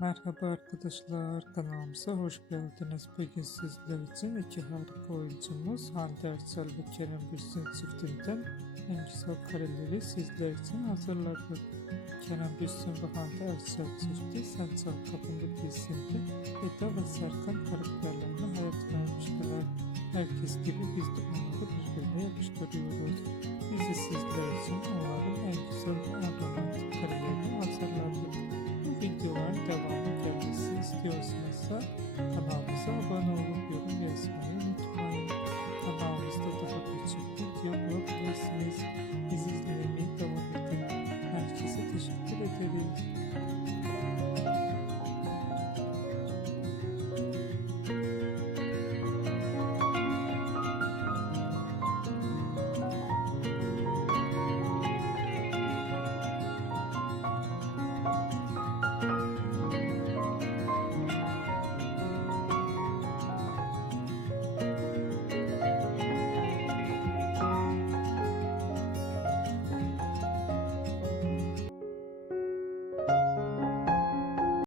Merhaba arkadaşlar, kanalımıza hoş geldiniz. Bugün sizler için iki harika oyuncumuz Hande Erçel ve Kerem Bürsin çiftinden en güzel kareleri sizler için hazırladık. Kerem Bürsin ve Hande Erçel çifti Sen Çal Kapımı dizisinde Eda ve Serkan karakterlerine hayat vermiştiler. Herkes gibi biz de onları birbirine yapıştırıyoruz. Bizi sizler için umarım en güzel ve en romantik karelerini hazırladık. Bu videoların devamı gelmesini istiyorsanız kanalımıza abone olup yorum yazmayı unutmayın. Kanalımızda daha birçok video bulabilirsiniz.